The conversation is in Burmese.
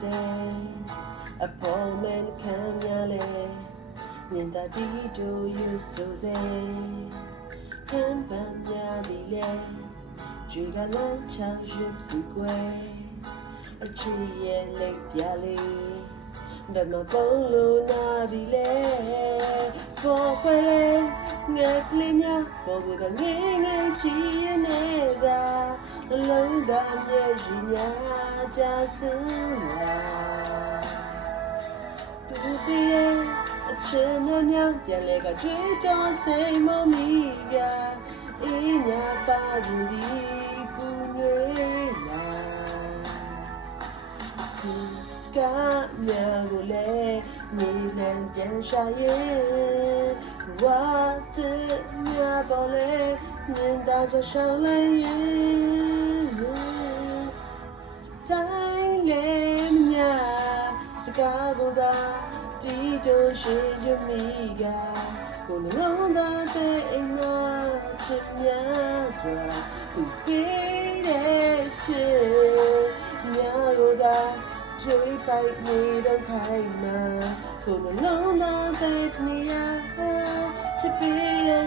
စေအပေါ်မန်ခံရလေမြင်တာဒီတို့ယူဆိုစေဟန်ပန်များဒီလေကြွေကလမ်းချောင်းရွတ်ပြီးကွယ်အချီရဲ့လက်ပြလေးဘယ်မှာပုံလို့နာပြီလဲပေါ်ခွဲငါကလေးများပေါ်ကငယ်ငယ်ချီနေတာအလုံးသားမျက်ရည်များကြဆင်းလာသူတည်းရဲ့အချင်နဲ့များပြန်လဲကကြွေးကြော်စိတ်မမီကအေးညာပါဘူးဒီပူနွေးလာချစ်ကမြာကိုလေမြေလန်းပြန်ရှာရဲ့ဝါတဲ့မြာပေါ်လေမြင်တာဆိုရှောင်းလိုက်ရဲ့တိုင်းလေမြာစကားကိုသာတီတို့ရှိရမိကကိုယ်လုံးသားတဲ့အိမ်မှာချစ်များစွာသူပေးတဲ့ချစ်များကိုသာချွေးပိုက်နေတော့ခိုင်းမှာကိုယ်လုံးသားတဲ့နေရာချစ်ပေး